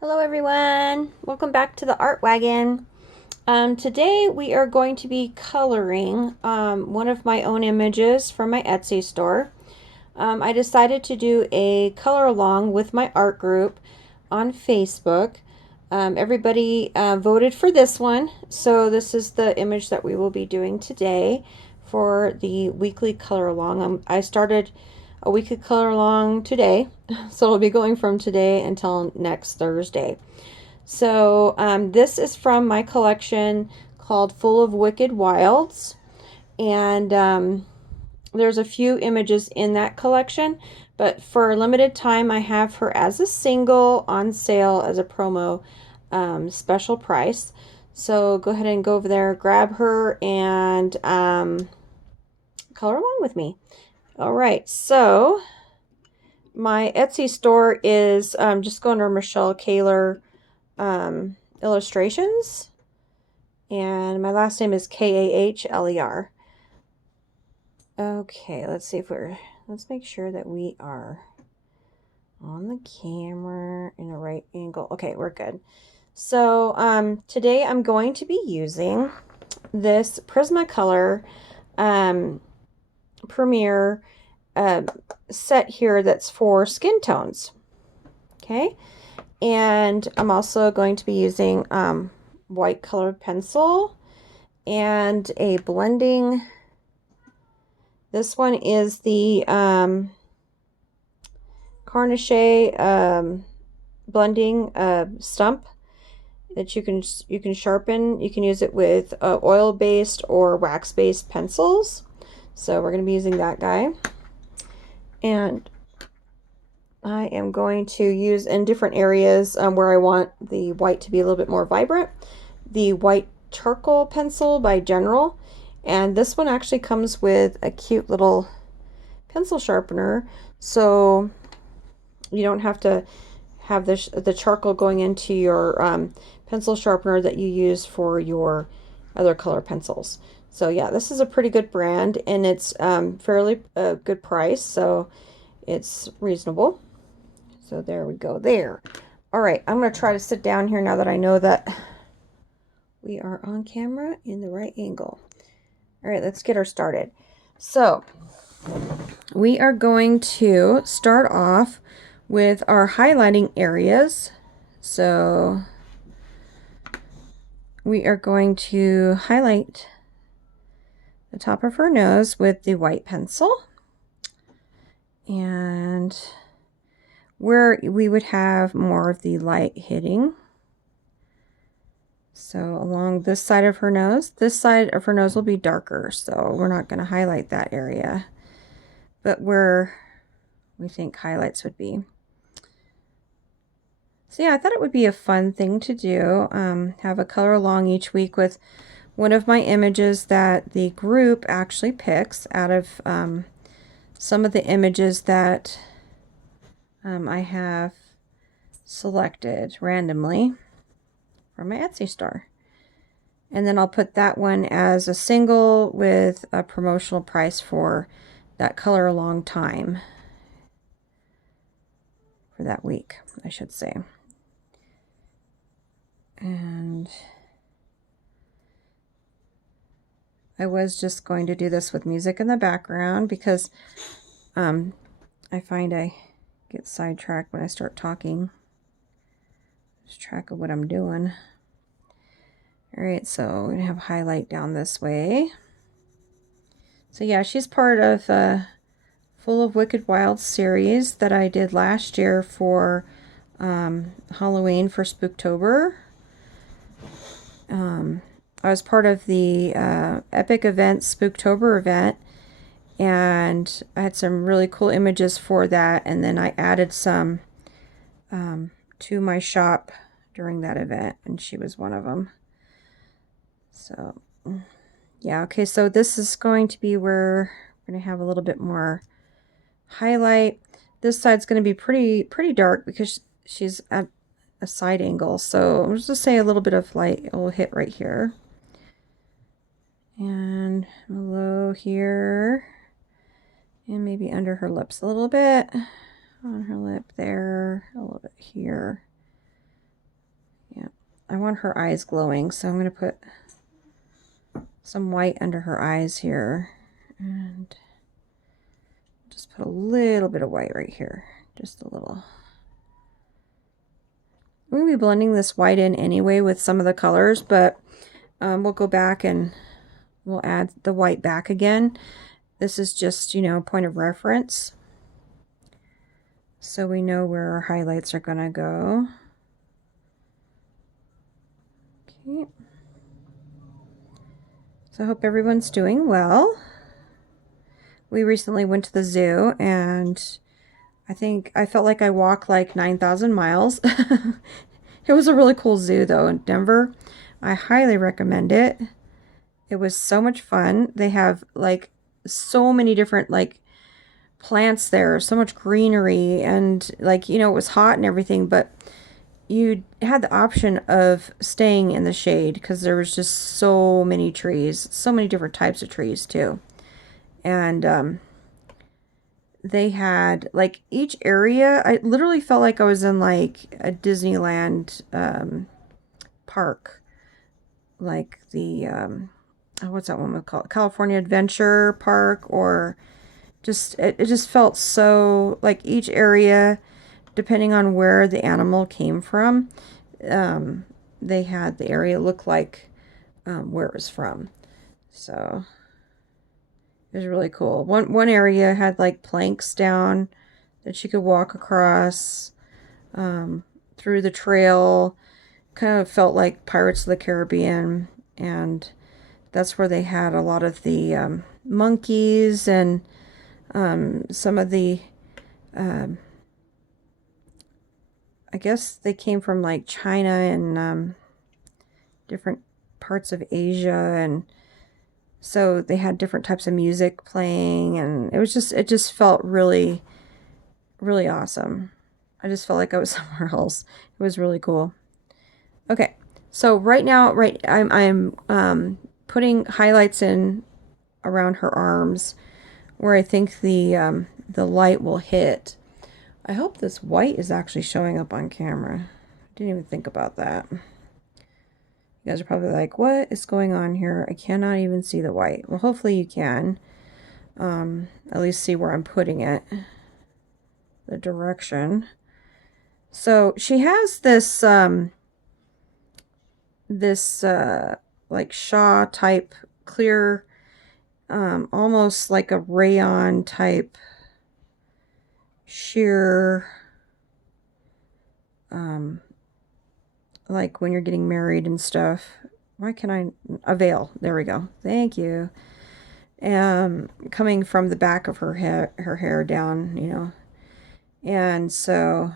Hello everyone, welcome back to the Art Wagon. Today we are going to be coloring one of my own images from my Etsy store. I decided to do a color along with my art group on Facebook. Everybody voted for this one, so this is the image that we will be doing today for the weekly color along. I started a weekly color along today, so it'll be going from today until next Thursday. So this is from my collection called Full of Wicked Wilds, and there's a few images in that collection, but for a limited time I have her as a single on sale as a promo special price. So go ahead and go over there, grab her, and color along with me. All right, so my Etsy store is just go under Michelle Kaler Illustrations, and my last name is Kahler. Okay, let's make sure that we are on the camera in the right angle. Okay, we're good. So today I'm going to be using this Prismacolor Premier set here that's for skin tones. Okay, and I'm also going to be using white colored pencil and a blending. This one is the Carnachet blending stump that you can sharpen. You can use it with oil-based or wax-based pencils. So we're going to be using that guy. And I am going to use in different areas where I want the white to be a little bit more vibrant, the white charcoal pencil by General. And this one actually comes with a cute little pencil sharpener, so you don't have to have the charcoal going into your pencil sharpener that you use for your other color pencils. So yeah, this is a pretty good brand, and it's fairly good price, so it's reasonable. So there we go there. All right, I'm going to try to sit down here now that I know that we are on camera in the right angle. All right, let's get her started. So we are going to start off with our highlighting areas. So we are going to highlight the top of her nose with the white pencil, and where we would have more of the light hitting. So along this side of her nose, this side of her nose will be darker, so we're not going to highlight that area, but where we think highlights would be. So yeah, I thought it would be a fun thing to do, have a color along each week with one of my images that the group actually picks out of some of the images that I have selected randomly from my Etsy store. And then I'll put that one as a single with a promotional price for that color along time for that week, I should say. And I was just going to do this with music in the background because I find I get sidetracked when I start talking. Lose track of what I'm doing. All right, so we're going to have highlight down this way. So yeah, she's part of Full of Wicked Wilds series that I did last year for Halloween for Spooktober. I was part of the Epic Event Spooktober event, and I had some really cool images for that, and then I added some to my shop during that event, and she was one of them. So yeah, okay, so this is going to be where we're going to have a little bit more highlight. This side's going to be pretty dark because she's at a side angle, so I'm just going to say a little bit of light will hit right here. And below here, and maybe under her lips a little bit, on her lip there, a little bit here. I want her eyes glowing, so I'm going to put some white under her eyes here. And just put a little bit of white right here. Just a little. I'm going to be blending this white in anyway with some of the colors, but we'll go back and we'll add the white back again. This is just, you know, point of reference. So we know where our highlights are going to go. Okay. So I hope everyone's doing well. We recently went to the zoo, and I felt like I walked like 9,000 miles. It was a really cool zoo though in Denver. I highly recommend it. It was so much fun. They have like so many different like plants there, so much greenery, and like, you know, it was hot and everything, but you had the option of staying in the shade because there was just so many trees, so many different types of trees too. And they had like each area, I literally felt like I was in like a Disneyland park, like the what's that one called, California Adventure Park, or just it just felt so like each area, depending on where the animal came from, they had the area look like where it was from. So it was really cool. One area had like planks down that she could walk across through the trail. Kind of felt like Pirates of the Caribbean, and that's where they had a lot of the monkeys and some of the I guess they came from like China and different parts of Asia, and so they had different types of music playing, and it just felt really, really awesome. I just felt like I was somewhere else. It was really cool. Okay, so right now, I'm putting highlights in around her arms where I think the light will hit. I hope this white is actually showing up on camera. Didn't even think about that. You guys are probably like, what is going on here? I cannot even see the white. Well, hopefully you can at least see where I'm putting it, the direction. So she has this like Shaw type clear, almost like a rayon type sheer, like when you're getting married and stuff. Why can I, a veil, there we go, thank you. Coming from the back of her hair down, you know, and so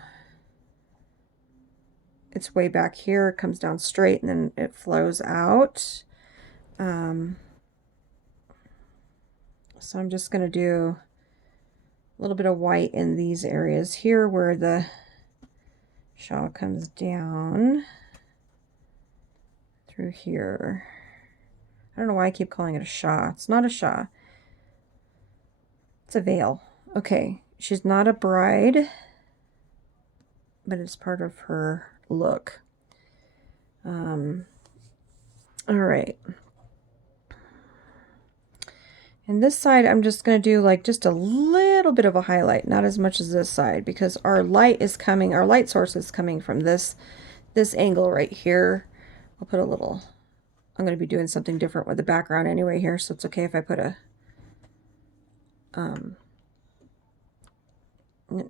it's way back here, it comes down straight and then it flows out. So I'm just going to do a little bit of white in these areas here where the shawl comes down through here. I don't know why I keep calling it a shawl. It's not a shawl. It's a veil. Okay, she's not a bride, but it's part of her look. All right. And this side, I'm just going to do like just a little bit of a highlight, not as much as this side, because our light source is coming from this angle right here. I'll put a little, I'm going to be doing something different with the background anyway here, so it's okay if I put an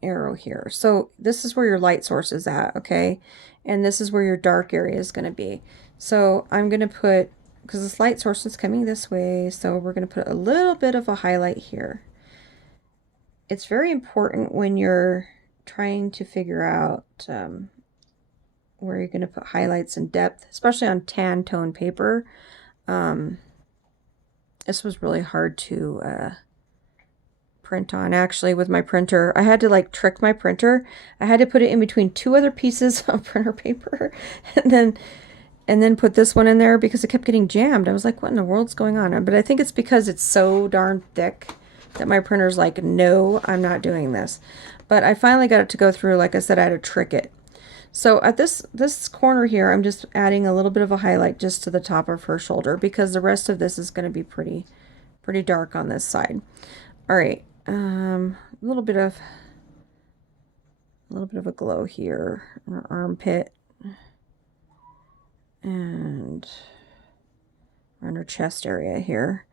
arrow here. So this is where your light source is at, okay? And this is where your dark area is going to be. So I'm going to put, because this light source is coming this way, so we're going to put a little bit of a highlight here. It's very important when you're trying to figure out where you're going to put highlights and depth, especially on tan tone paper. This was really hard to print on. Actually, with my printer, I had to like trick my printer. I had to put it in between two other pieces of printer paper, and then put this one in there because it kept getting jammed. I was like, what in the world's going on? But I think it's because it's so darn thick that my printer's like, no, I'm not doing this. But I finally got it to go through. Like I said, I had to trick it. So at this corner here, I'm just adding a little bit of a highlight just to the top of her shoulder because the rest of this is going to be pretty dark on this side. All right, a little bit of a glow here on her armpit and on her chest area here.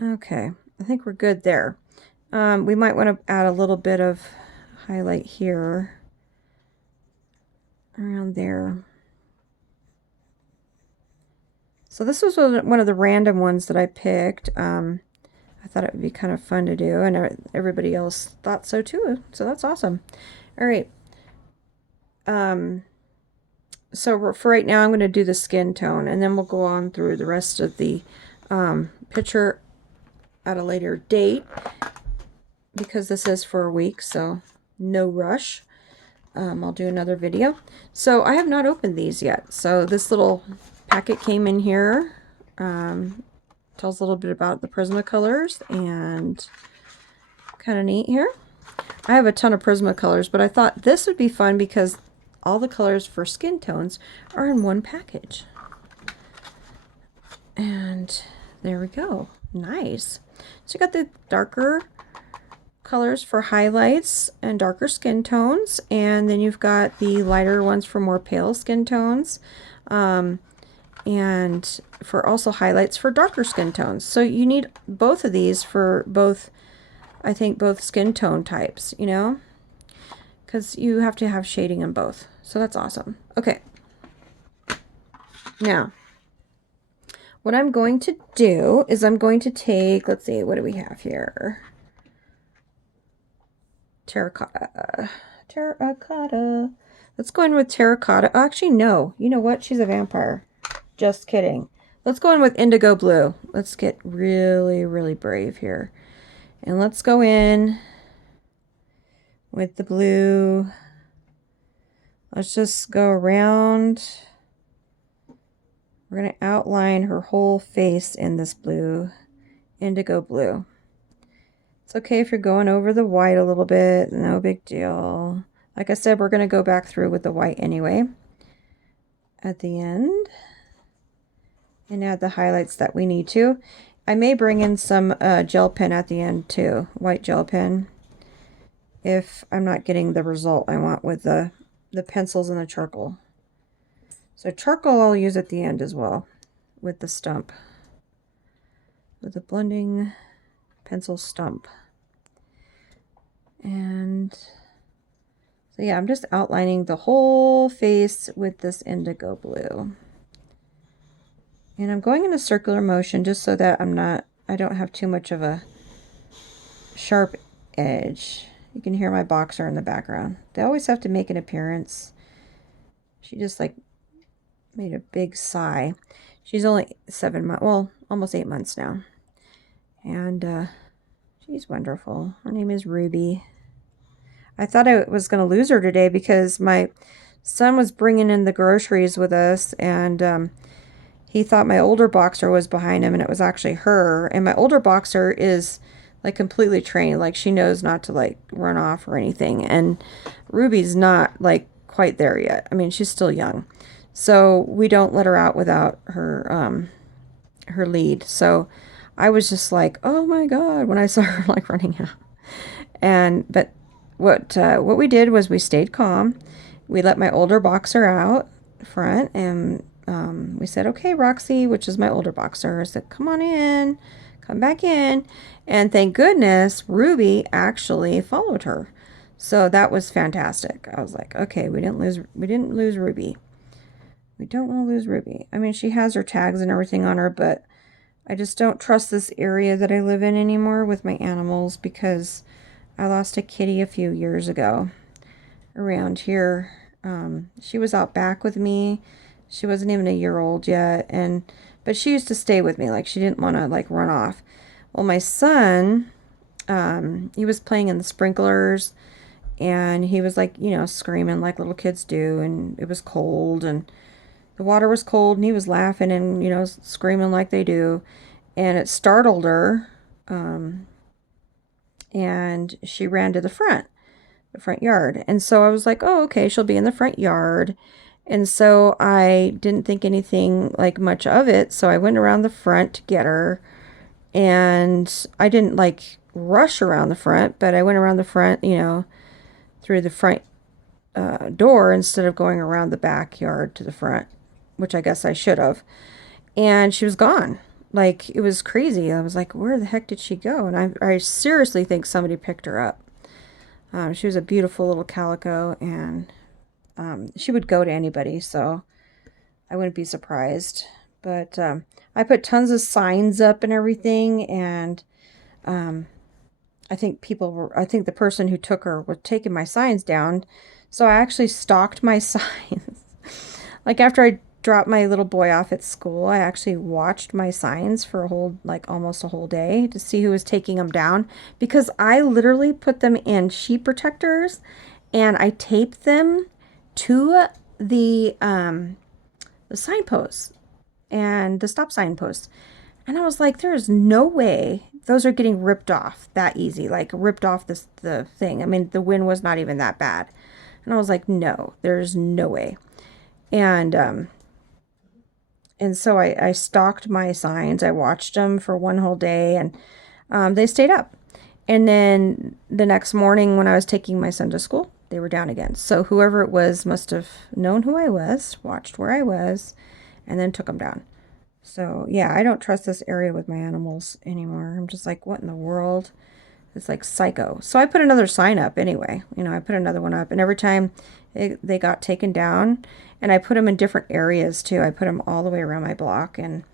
Okay, I think we're good there. We might want to add a little bit of highlight here around there. So this was one of the random ones that I picked. I thought it would be kind of fun to do, and everybody else thought so too, so that's awesome. All right. So for right now, I'm going to do the skin tone, and then we'll go on through the rest of the picture at a later date, because this is for a week, so no rush. I'll do another video. So I have not opened these yet. So this little packet came in here. Tells a little bit about the Prismacolors, and kind of neat here. I have a ton of Prismacolors, but I thought this would be fun because all the colors for skin tones are in one package. And there we go. Nice. So you got the darker colors for highlights and darker skin tones, and then you've got the lighter ones for more pale skin tones, and for also highlights for darker skin tones. So you need both of these for both, I think, both skin tone types, you know, because you have to have shading in both. So that's awesome. Okay, now what I'm going to do is I'm going to take, let's see, what do we have here? Terracotta. Let's go in with terracotta. Actually, no. You know what? She's a vampire. Just kidding. Let's go in with indigo blue. Let's get really, really brave here. And let's go in with the blue. Let's just go around. We're going to outline her whole face in this blue, indigo blue. It's okay if you're going over the white a little bit, no big deal. Like I said, we're going to go back through with the white anyway at the end and add the highlights that we need to. I may bring in some gel pen at the end too, white gel pen, if I'm not getting the result I want with the pencils and the charcoal. So charcoal I'll use at the end as well with the stump, with the blending pencil stump. And so yeah, I'm just outlining the whole face with this indigo blue. And I'm going in a circular motion just so that I don't have too much of a sharp edge. You can hear my boxer in the background. They always have to make an appearance. She just like made a big sigh. She's only 7 months, well, almost 8 months now. And she's wonderful. Her name is Ruby. I thought I was going to lose her today because my son was bringing in the groceries with us, and he thought my older boxer was behind him, and it was actually her. And my older boxer is like completely trained. Like, she knows not to like run off or anything. And Ruby's not like quite there yet. I mean, she's still young. So we don't let her out without her her lead. So I was just like, oh my God, when I saw her like running out. But what we did was we stayed calm. We let my older boxer out front, and we said, okay, Roxy, which is my older boxer, I said, come on in, come back in. And thank goodness Ruby actually followed her. So that was fantastic. I was like, okay, we didn't lose Ruby. We don't want to lose Ruby. I mean, she has her tags and everything on her, but I just don't trust this area that I live in anymore with my animals, because I lost a kitty a few years ago around here. She was out back with me. She wasn't even a year old yet, but she used to stay with me. Like, she didn't want to like run off. Well, my son, he was playing in the sprinklers, and he was like, you know, screaming like little kids do, and it was cold, and the water was cold, and he was laughing and, you know, screaming like they do, and it startled her, and she ran to the front. the front yard. And so I was like, oh, okay, she'll be in the front yard. And so I didn't think anything like much of it. So I went around the front to get her. And I didn't like rush around the front, but I went around the front, you know, through the front door instead of going around the backyard to the front, which I guess I should have. And she was gone. Like, it was crazy. I was like, where the heck did she go? And I seriously think somebody picked her up. She was a beautiful little calico, and she would go to anybody, so I wouldn't be surprised. But I put tons of signs up and everything, and I think I think the person who took her was taking my signs down, so I actually stalked my signs. Like, after I dropped my little boy off at school, I actually watched my signs for a whole, like, almost a whole day to see who was taking them down, because I literally put them in sheet protectors and I taped them to the signposts and the stop sign posts. And I was like, there's no way those are getting ripped off that easy, like ripped off the thing. I mean, the wind was not even that bad. And I was like, no, there's no way. And so I stalked my signs. I watched them for one whole day, and they stayed up. And then the next morning when I was taking my son to school, they were down again. So whoever it was must have known who I was, watched where I was, and then took them down. So yeah, I don't trust this area with my animals anymore. I'm just like, what in the world? It's like psycho. So I put another sign up anyway. You know, I put another one up, and every time they got taken down, and I put them in different areas too. I put them all the way around my block, and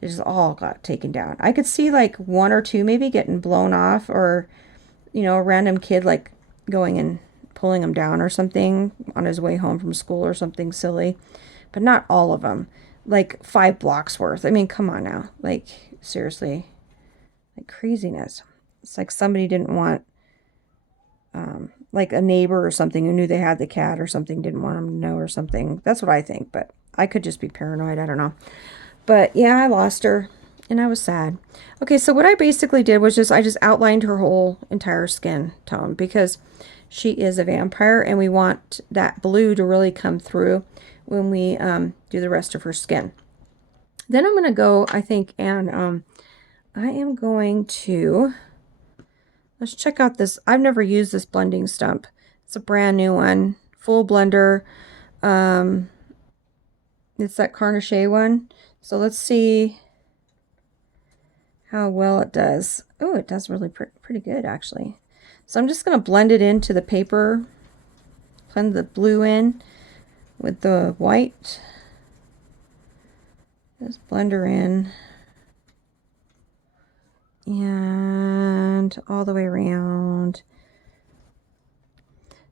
they just all got taken down. I could see like one or two maybe getting blown off, or, you know, a random kid like going and pulling them down or something on his way home from school or something silly, but not all of them. Like 5 blocks worth. I mean, come on now. Like, seriously. Like, craziness. It's like somebody didn't want, like a neighbor or something who knew they had the cat or something didn't want them to know or something. That's what I think, but I could just be paranoid. I don't know. But yeah, I lost her and I was sad. Okay, so what I basically did was I just outlined her whole entire skin tone, because she is a vampire and we want that blue to really come through when we do the rest of her skin. Then I'm going to go, I think, and I am going to, let's check out this. I've never used this blending stump. It's a brand new one, full blender. It's that Carnachet one. So let's see how well it does. Oh, it does really pretty good, actually. So I'm just going to blend it into the paper, blend the blue in with the white. Just blend her in. And all the way around.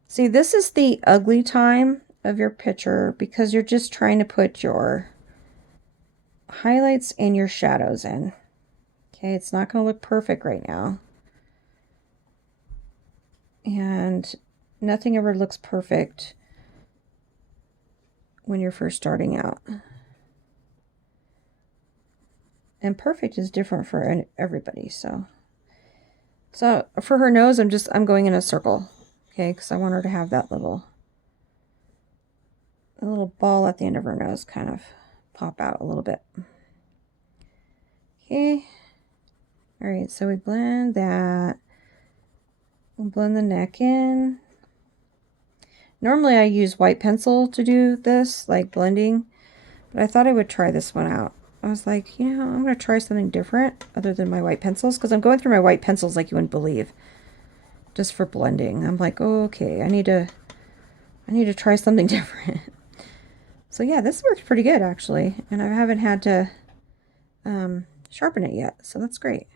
See, this is the ugly time of your picture, because you're just trying to put your highlights and your shadows in. Okay, it's not going to look perfect right now. And nothing ever looks perfect when you're first starting out. And perfect is different for everybody. So for her nose, I'm going in a circle. Okay, because I want her to have that little ball at the end of her nose kind of pop out a little bit. Okay. All right, so we blend that. We'll blend the neck in. Normally I use white pencil to do this, like blending, but I thought I would try this one out. I was like, you know, I'm going to try something different other than my white pencils, because I'm going through my white pencils like you wouldn't believe, just for blending. I'm like, oh, okay, I need to try something different. So yeah, this works pretty good actually, and I haven't had to sharpen it yet, so that's great.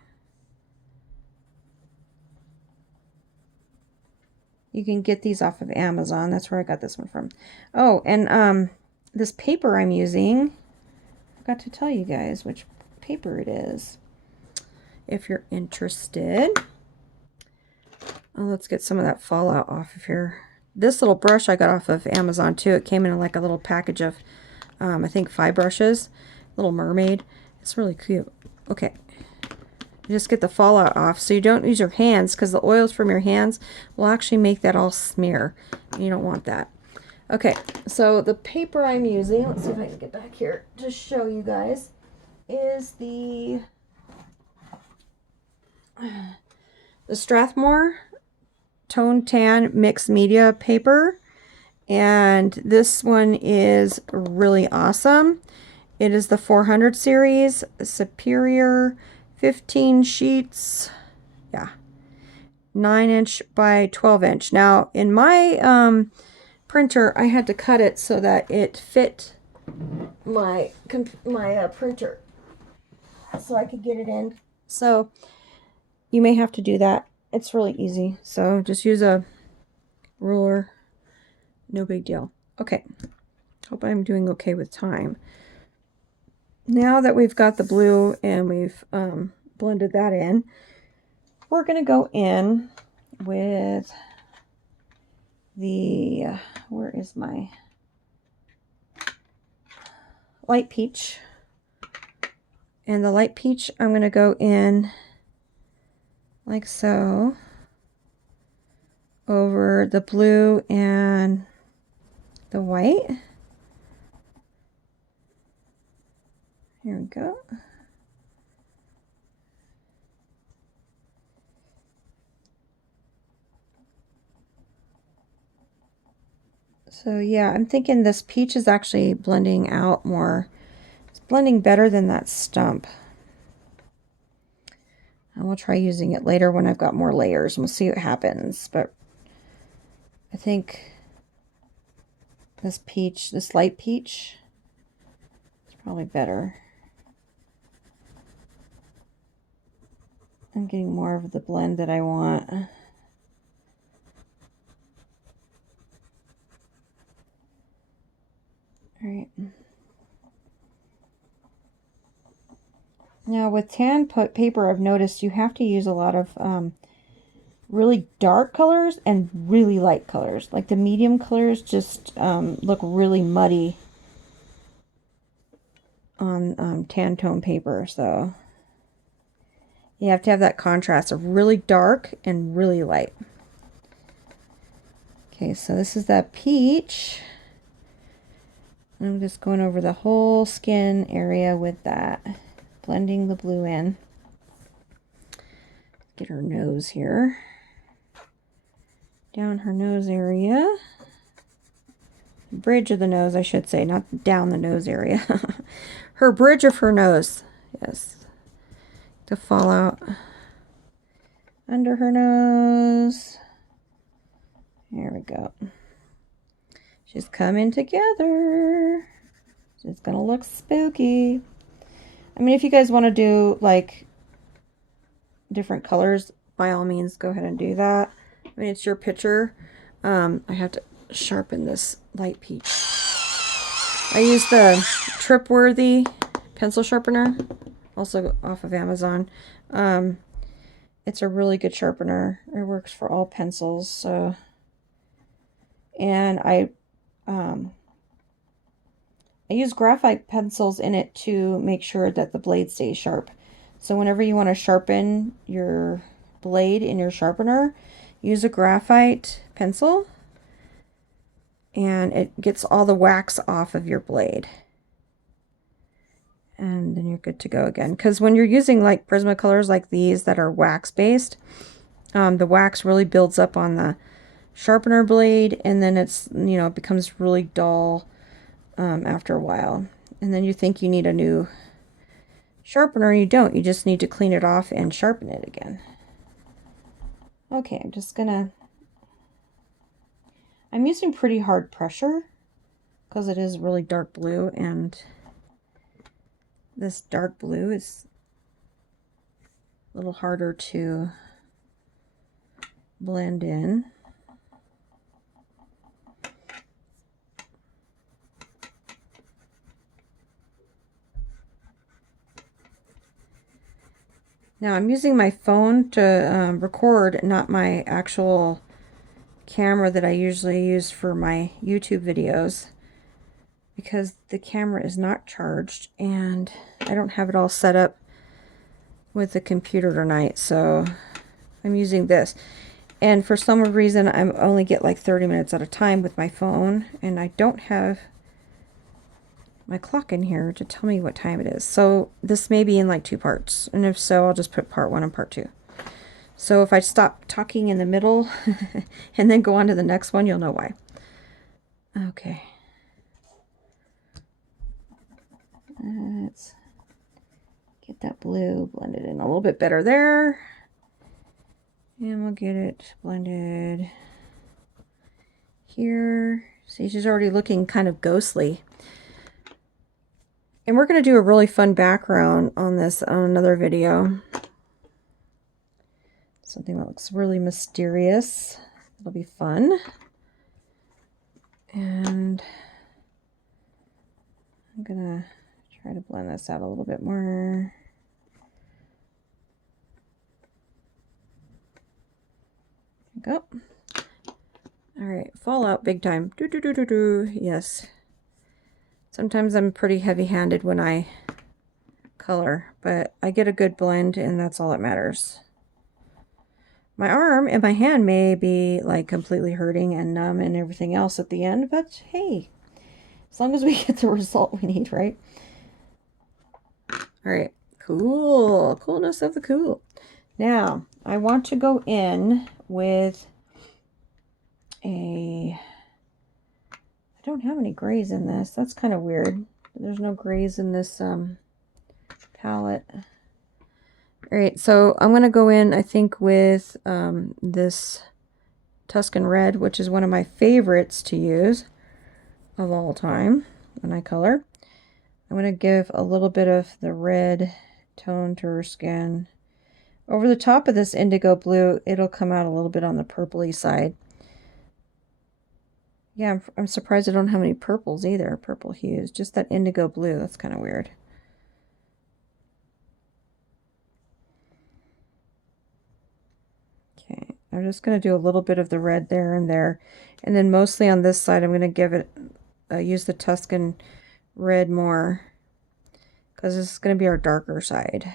You can get these off of Amazon. That's where I got this one from. Oh, and this paper I'm using, I forgot to tell you guys which paper it is, if you're interested. Oh, let's get some of that fallout off of here. This little brush I got off of Amazon too. It came in like a little package of, I think 5 brushes. Little mermaid. It's really cute. Okay. just get the fallout off. So you don't use your hands, because the oils from your hands will actually make that all smear. You don't want that. Okay, so the paper I'm using, let's see if I can get back here to show you guys, is the Strathmore Tone Tan Mixed Media paper. And this one is really awesome. It is the 400 series, Superior, 15 sheets, yeah, 9" by 12". Now, in my printer, I had to cut it so that it fit my printer, so I could get it in. So you may have to do that. It's really easy. So just use a ruler. No big deal. Okay. Hope I'm doing okay with time. Now that we've got the blue and we've blended that in, we're going to go in with the, where is my light peach? And the light peach, I'm going to go in like so over the blue and the white. Here we go. So yeah, I'm thinking this peach is actually blending out more. It's blending better than that stump. And we'll try using it later when I've got more layers and we'll see what happens. But I think this peach, this light peach, is probably better. I'm getting more of the blend that I want. All right. Now with tan paper, I've noticed you have to use a lot of really dark colors and really light colors. Like the medium colors just look really muddy on tan tone paper. So you have to have that contrast of really dark and really light. Okay, so this is that peach. I'm just going over the whole skin area with that, blending the blue in. Get her nose here. Down her nose area. Bridge of the nose, I should say, not down the nose area. Her bridge of her nose. Yes. To fall out under her nose. There we go. She's coming together. It's gonna look spooky. I mean, if you guys want to do like different colors, by all means go ahead and do that. I mean, it's your picture. I have to sharpen this light peach. I use the Tripworthy pencil sharpener, also off of Amazon. It's a really good sharpener. It works for all pencils. So, and I use graphite pencils in it to make sure that the blade stays sharp. So whenever you want to sharpen your blade in your sharpener, use a graphite pencil and it gets all the wax off of your blade. And then you're good to go again. Because when you're using like Prismacolors like these that are wax based, the wax really builds up on the sharpener blade, and then it's, you know, it becomes really dull after a while. And then you think you need a new sharpener, and you don't. You just need to clean it off and sharpen it again. Okay, I'm using pretty hard pressure because it is really dark blue, and this dark blue is a little harder to blend in. Now I'm using my phone to record, not my actual camera that I usually use for my YouTube videos, because the camera is not charged and I don't have it all set up with the computer tonight, so I'm using this. And for some reason, I only get like 30 minutes at a time with my phone, and I don't have my clock in here to tell me what time it is. So this may be in like 2 parts, and if so, I'll just put part 1 and part 2. So if I stop talking in the middle and then go on to the next one, you'll know why. Okay. Let's get that blue blended in a little bit better there. And we'll get it blended here. See, she's already looking kind of ghostly. And we're going to do a really fun background on this on another video. Something that looks really mysterious. It'll be fun. And I'm going to try to blend this out a little bit more. Go. All right, fallout big time. Do do do do do. Yes. Sometimes I'm pretty heavy-handed when I color, but I get a good blend, and that's all that matters. My arm and my hand may be like completely hurting and numb and everything else at the end, but hey, as long as we get the result we need, right? All right, cool. Coolness of the cool. Now, I want to go in with I don't have any grays in this. That's kind of weird. There's no grays in this palette. All right, so I'm going to go in, I think, with this Tuscan Red, which is one of my favorites to use of all time when I color. I'm going to give a little bit of the red tone to her skin. Over the top of this indigo blue, it'll come out a little bit on the purpley side. Yeah, I'm surprised I don't have any purples either, purple hues. Just that indigo blue, that's kind of weird. Okay, I'm just going to do a little bit of the red there and there. And then mostly on this side, I'm going to give it, use the Tuscan Red more, because this is going to be our darker side.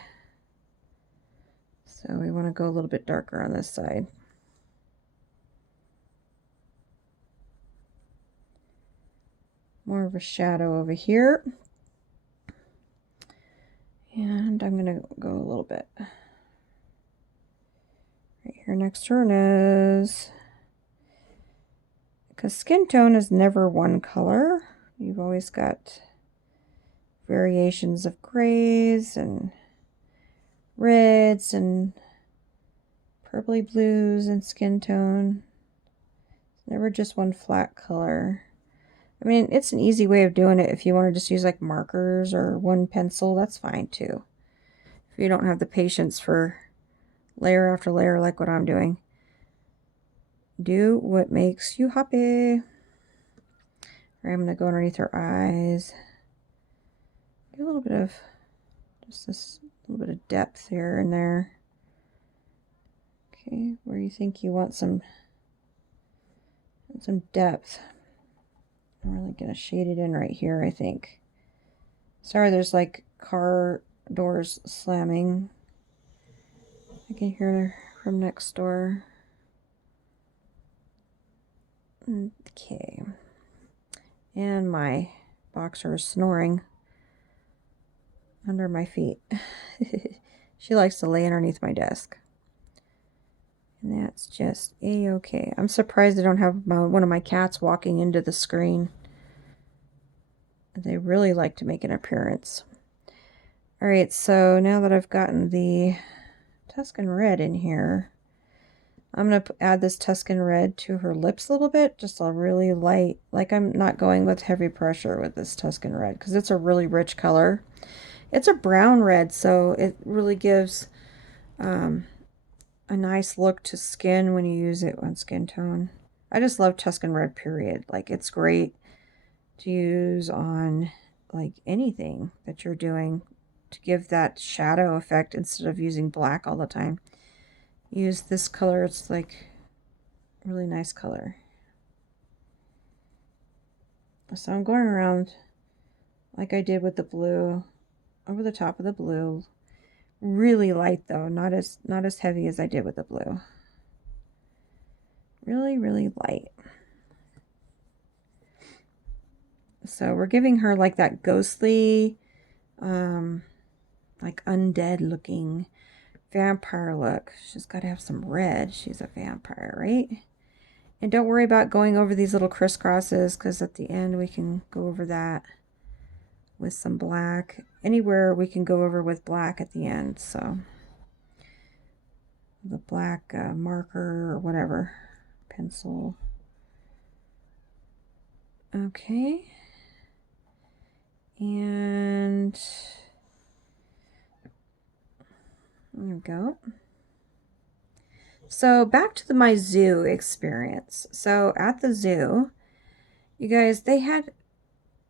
So we want to go a little bit darker on this side. More of a shadow over here. And I'm going to go a little bit right here next to her nose. Because skin tone is never one color. You've always got variations of grays and reds and purpley blues and skin tone. It's never just one flat color. I mean, it's an easy way of doing it if you want to just use like markers or one pencil, that's fine too. If you don't have the patience for layer after layer like what I'm doing. Do what makes you happy. All right, I'm going to go underneath her eyes. Get a little bit of, just this little bit of depth here and there. Okay, where you think you want some depth. I'm really going to shade it in right here, I think. Sorry, there's like car doors slamming. I can hear from next door. Okay. And my boxer is snoring under my feet. She likes to lay underneath my desk. And that's just a-okay. I'm surprised I don't have one of my cats walking into the screen. They really like to make an appearance. Alright, so now that I've gotten the Tuscan Red in here, I'm going to add this Tuscan Red to her lips a little bit. Just a really light, like I'm not going with heavy pressure with this Tuscan Red because it's a really rich color. It's a brown red, so it really gives a nice look to skin when you use it on skin tone. I just love Tuscan Red, period. Like, it's great to use on like anything that you're doing to give that shadow effect instead of using black all the time. Use this color. It's like a really nice color. So I'm going around like I did with the blue, over the top of the blue, Really light though, not as heavy as I did with the blue. Really, really light. So we're giving her like that ghostly, like undead looking vampire look. She's got to have some red. She's a vampire, right? And don't worry about going over these little crisscrosses, because at the end we can go over that with some black. Anywhere we can go over with black at the end. So the black marker or whatever, pencil. Okay. And there we go. So back to my zoo experience. So at the zoo, you guys, they had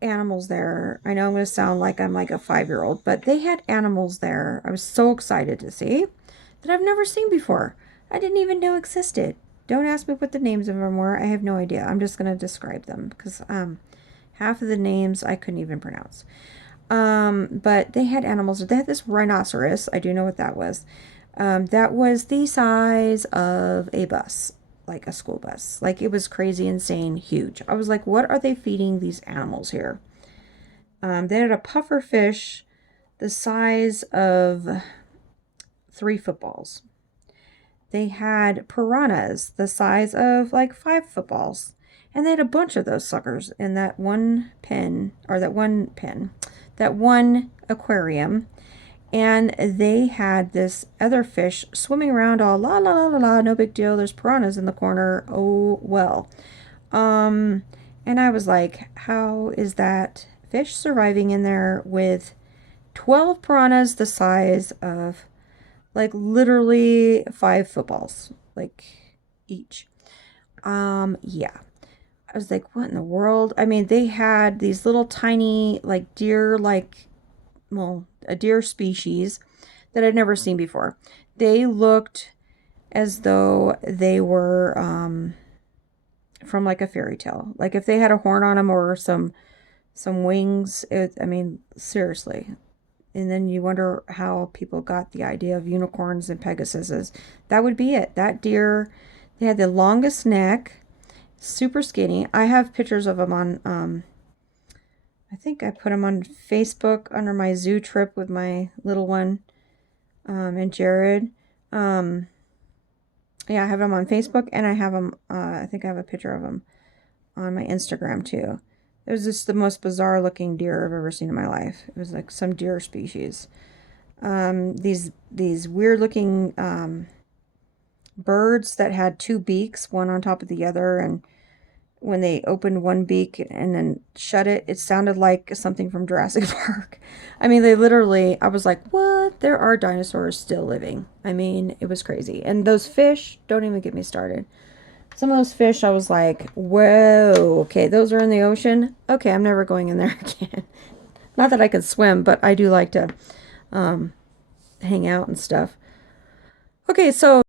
animals there. I know I'm going to sound like I'm like a 5-year-old, but they had animals there. I was so excited to see that I've never seen before. I didn't even know existed. Don't ask me what the names of them were. I have no idea. I'm just going to describe them because half of the names I couldn't even pronounce. But they had animals. They had this rhinoceros. I do know what that was. That was the size of a bus, like a school bus. Like, it was crazy, insane, huge. I was like, what are they feeding these animals here? They had a puffer fish the size of 3 footballs. They had piranhas the size of like 5 footballs. And they had a bunch of those suckers in that one pen, or that one aquarium. And they had this other fish swimming around all la la la la la, no big deal. There's piranhas in the corner. Oh, well. And I was like, how is that fish surviving in there with 12 piranhas the size of like literally 5 footballs, like each? Yeah. I was like, what in the world? I mean, they had these little tiny, like deer, like, well, a deer species that I'd never seen before. They looked as though they were from like a fairy tale. Like if they had a horn on them or some wings. I mean, seriously. And then you wonder how people got the idea of unicorns and Pegasuses. That would be it. That deer, they had the longest neck. Super skinny. I have pictures of them on, I think I put them on Facebook under my zoo trip with my little one, and Jared. Yeah, I have them on Facebook, and I have them, I think I have a picture of them on my Instagram too. It was just the most bizarre looking deer I've ever seen in my life. It was like some deer species. These weird looking, birds that had 2 beaks, one on top of the other, and when they opened one beak and then shut it, it sounded like something from Jurassic Park. I mean, they literally, I was like, what? There are dinosaurs still living. I mean, it was crazy. And those fish, don't even get me started. Some of those fish, I was like, whoa, okay, those are in the ocean. Okay, I'm never going in there again. Not that I can swim, but I do like to hang out and stuff. Okay, so